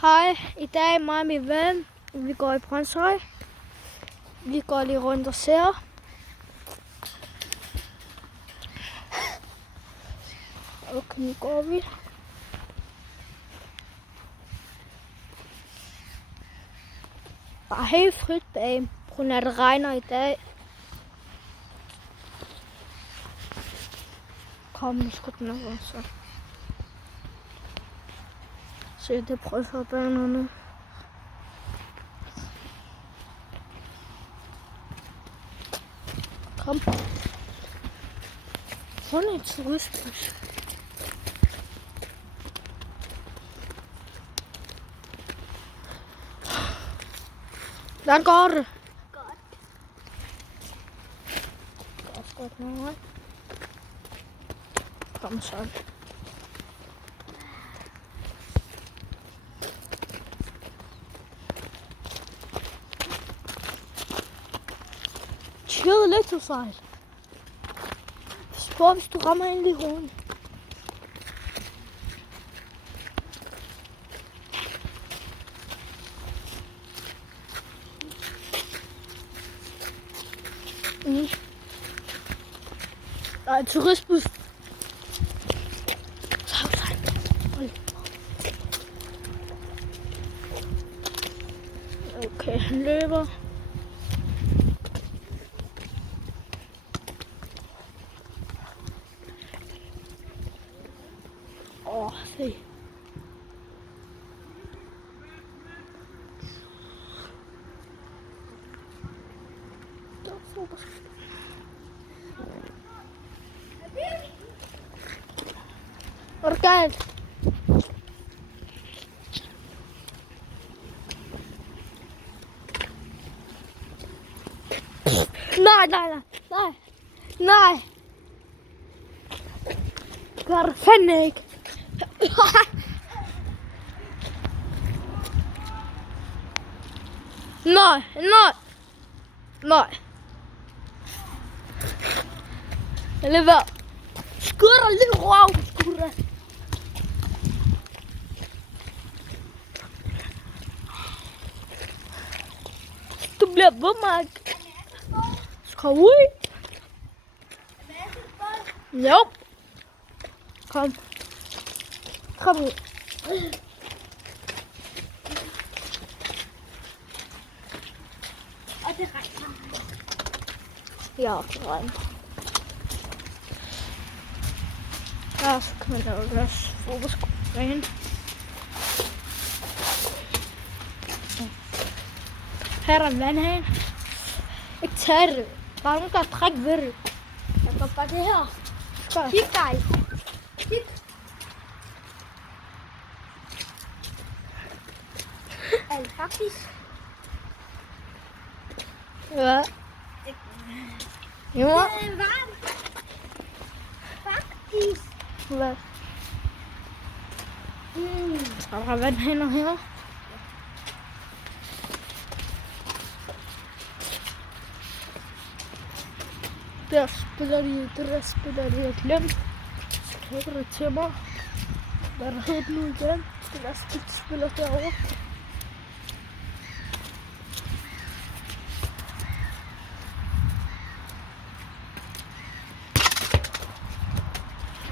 Hej, i dag er mig og min ven. Vi går i Brøndshøj. Vi går lige rundt og ser. Okay, nu går vi. Bare helt frit bag, på grund af at det regner i dag. Kom, nu skal den over så. Se, det er Brøndshøjbanerne. Kom. Sådan en turistbus. Hvordan går det? Godt. Det er også godt noget. Kom så. Chill lidt sejl. Spår, hvis du rammer ind i hovedet. Der er en turistbus. Okay, han løber. Se. Hvad er det galt? Nej. Gør det fandme ikke. Nej. Lad være. Skud dig lidt røv, skud dig. Du bliver bummerk. Kom ud. Jo. Kom ud. Og det regner. Ja, det regner. Ja, så kan man lave deres fodboldskole. Her er vandhagen. Ikke tag det. Bare nogen, der træk ved det. Jeg går bare det her. Skål. Kig dig. Kig. Er det faktisk? Ja. Jo. Det er varmt. Faktisk. Hvad? Der er vandhaner her. Der spiller de et glemt. Så kigger det til mig. Hvad der hedder nu igen? Det er spiller derovre.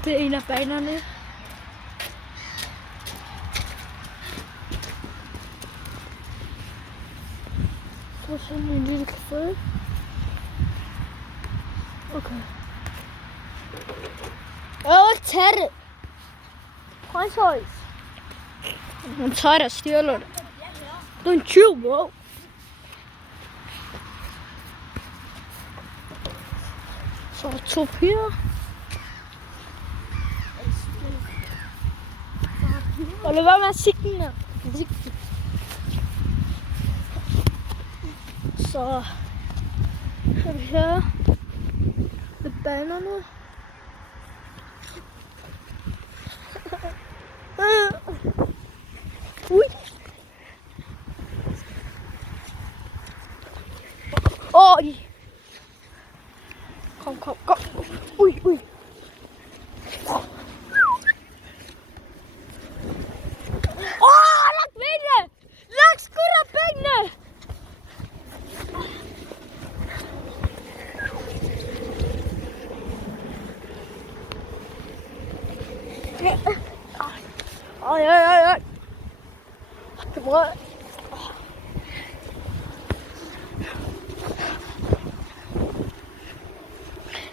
Det er en af banerne. Så sådan en lille café. Okay. Tag det. Brøndshøj. Han tager det og stjæler det. Det er en tyv, bro. Så er der 2 piger. Og lad være med at sigte her. Så er vi her. Med banerne. Ui. Oj. Kom. Ui. Lagt ved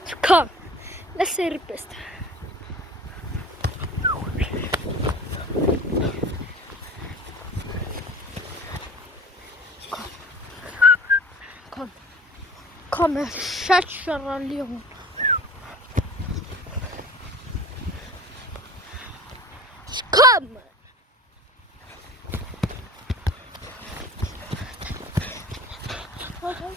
Så kom. Lad os se det bedste. Kom. Kom, jeg satser dig lige rundt. Kom! Okay.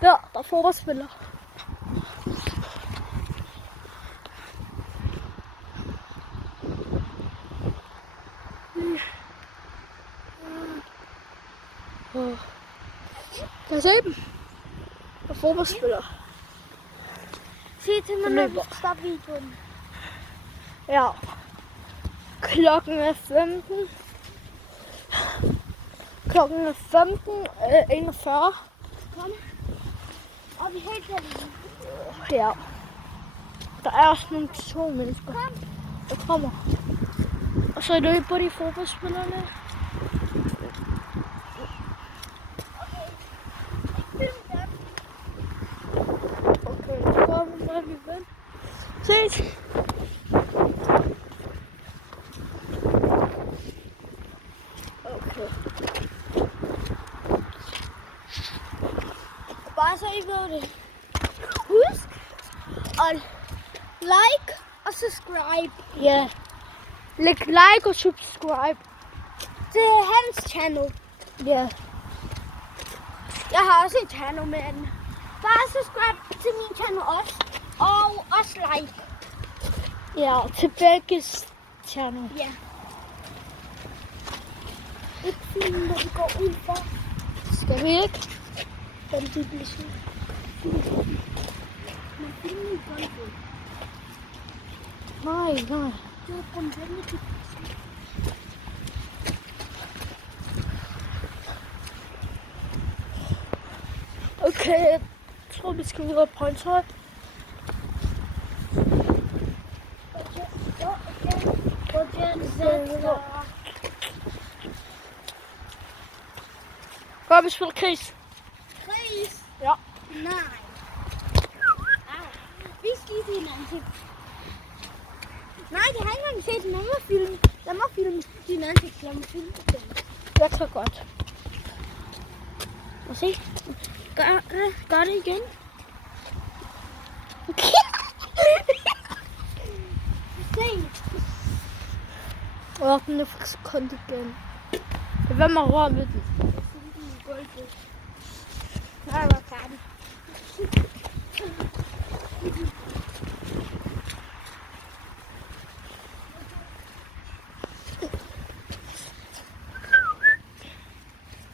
Der er fodboldspillere. Kan I se dem? Der er fodboldspillere. Sig til mig, når du stopper videoen. Ja. Klokken er 15. Klokken er 15:41. Kom. Og vi helt alene. Ja. Der er også nogle 2 mennesker, der kommer. Og så løber de fodboldspillerne. Okay, så går vi med alligevel. Ses! Okay. Bare så I ved det. Husk at like og subscribe Ja. Læg like og subscribe. til hans channel. Ja. Jeg har også en channel, men bare subscribe til min channel også. Og også like. Ja, til begges channel. Ja. Ikke film, når vi går ud for. Skal vi ikke? Den bibelske. Men filmen i golvet. Nej. Det var på en venlig. Okay, jeg tror, vi skal ud af Brøndshøj. Godt, vi spiller Kris. Kris? Ja. Nej. Vi skal se din ansigt. Nej, det har ikke engang set. Lad mig filme din ansigt. Lad mig filme den. Jeg kan godt. Og se. Gør det igen. Se. Og den er for sekund igen. Hvad med rør med den? Nej, jeg var færdig.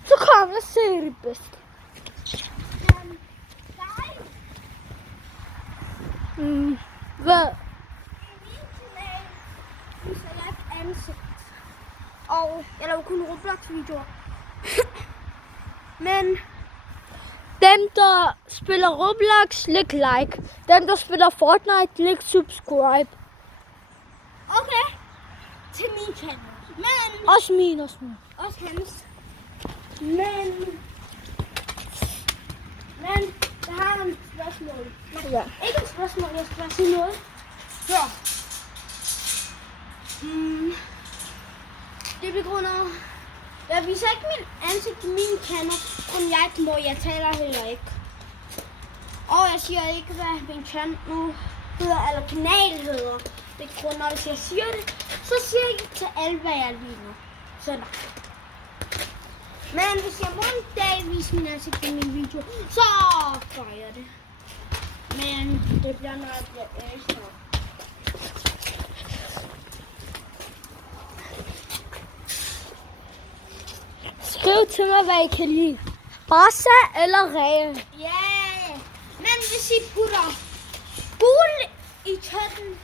Så kom, lad os se det bedste. Hvad? Og jeg laver kun Roblox-videoer. Men Dem, der spiller Roblox, læg like. Dem, der spiller Fortnite, læg subscribe. okay, til min channel. Men Også min. også hans. Men jeg har en spørgsmål. Nej, Ja. ikke et spørgsmål, jeg skal bare sige noget. Hør. Det begrunder. Jeg viser ikke min ansigt i min channel, kun jeg må. Jeg taler heller ikke. Og jeg siger ikke, hvad min channel hedder, eller kanal hedder. Det er grund, hvis jeg siger det, så siger jeg ikke til alle, hvad jeg ligner. Så nej. Men hvis jeg må en dag vise min ansigt i min video, så gør jeg det. Men det bliver, når jeg bliver ældre. Skriv til mig, hvad I kan lide. Barca eller Real? Ja, men hvis I putter gul i chatten,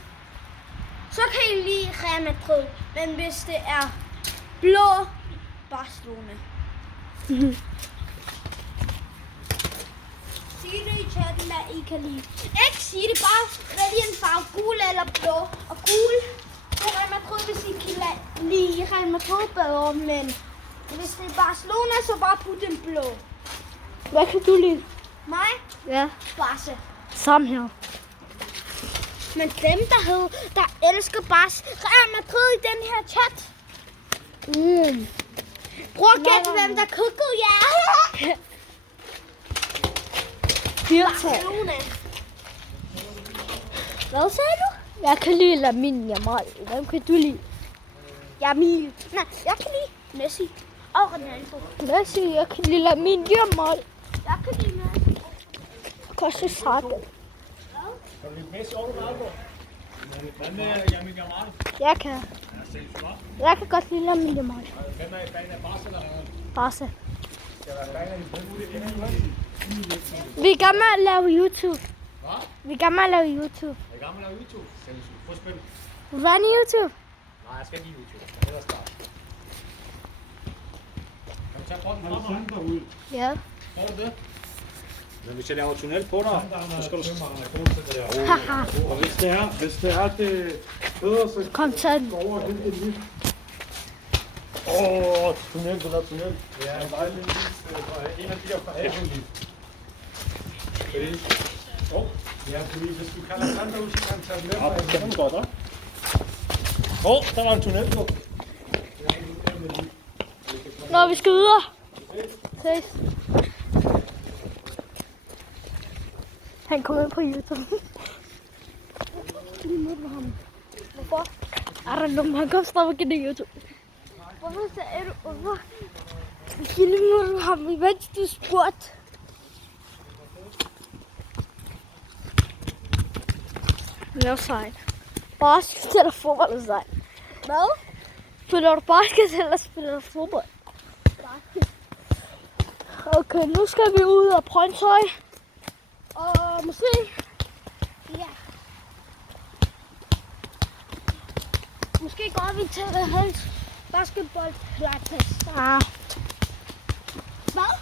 så kan I lide Real Madrid. Men hvis det er blå, Barcelona. Sig det i chatten, hvad I kan lide. Ikke sige det, bare vælg en farve, gul eller blå. Og gul, Madrid bedre, men hvis det er Barcelona, så bare put en blå. Hvad kan du lide? Mig? Ja, Barca. sammen her. Men dem, der elsker Real Madrid i den her chat, prøv at gætte, hvem der kukkede jer. Barcelona. Hvad sagde du? Jeg kan lide Lamine Yamal. Hvem kan du lide? Jamil. Nej, jeg kan lide Messi og Ronaldo. Messi, jeg kan lide Lamine Yamal. Jeg kan lide Messi. Koster Sartre. Kan du lide Messi og Ronaldo? Hvad med Lamine Yamal? Jeg kan. Jeg kan godt lide Lamine Yamal. Hvem er fan af Barca eller Real? Barca. Skal være fan af de Vi er i gang med at lave YouTube. Hvad? Vi er i gang med at lave YouTube. Jeg er gammel af YouTube. Sindssygt. Prøv at spille. Hvad er YouTube? Nej, jeg skal ikke lide YouTube. Jeg vil starte. Kan du tage bolden fra mig? Ja. Får du det? Men hvis jeg laver tunnel på dig, så skal du... Haha. Og hvis det er det bedre, så Kom til den. gå over og hente en nyt. Tunnel, du laver tunnel. Ja, der er en af de der fra Apple. Ja, fordi hvis du kalder Sandra ud, så kan han tage den med. Ja, det kan du godt, hva'? Der var en tunnel på. Nå, vi skal videre. Ses. Han kom ind på YouTube. Lige mødte ham. Hvorfor? I don't know, han kom stadig ind på YouTube. Hvorfor sagde du? Hvorfor? Lige mødte ham, mens du spurgte. Det er sejt. Basket eller fodbold er sejt. Hvad? Spiller du basket eller spiller du fodbold? Basket. Okay, nu skal vi ud og prøve tøj. Og måske... Ja. Måske går vi til hans basketballplads. Ah, Hvad?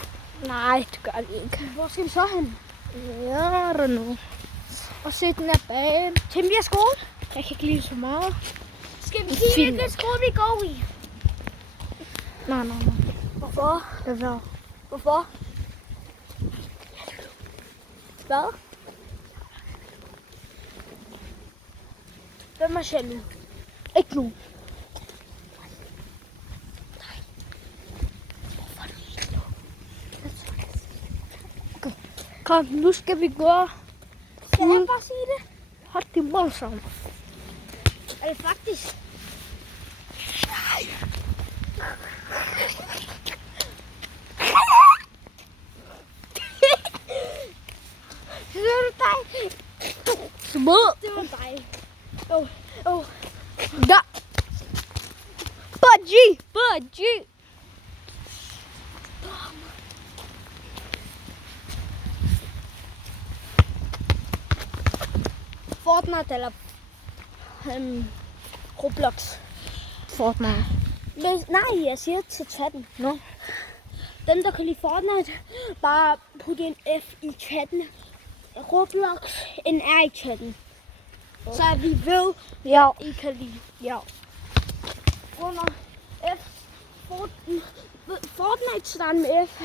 nej, det gør vi ikke. Hvor skal vi så hen? Ja, det nu. Og se den her bane. Timbia skole? Jeg kan ikke lide så meget. Skal vi Det er sige, fint. hvilken skole vi går i? Nej. Hvorfor? Det var. Hvorfor? Hvad? Hvem er jaloux? Ikke nu. Kom, nu skal vi gå. Skal jeg bare sige det? Hold din mund sammen. Er det faktisk? Det var dig. Små. Det var dig. Ja. Budgie. Fortnite eller Roblox. Fortnite. Men, nej, jeg siger til chatten. Nå. Dem, der kan lide Fortnite, bare putte en F i chatten. Roblox, en R i chatten. Så at vi ved, Ja. I kan lide. Ja. Under F. Fortnite starter med F.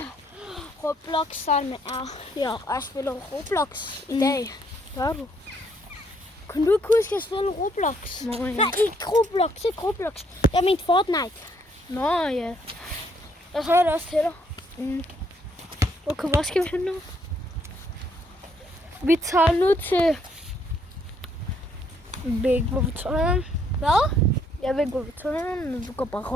Roblox starter med R. Ja. Og jeg spiller Roblox i dag. Gør du? Kan du ikke huske, at jeg spiller Roblox? Nå, ja. Nej, ikke Roblox. Jeg mente Fortnite. Nå, ja. Jeg sagde det også til dig. Okay, hvor skal vi hen nu? Vi tager nu til... Jeg ved ikke, hvor vi tager hen. Hvad? Jeg ved ikke, hvor vi tager hen, men du går bare rundt.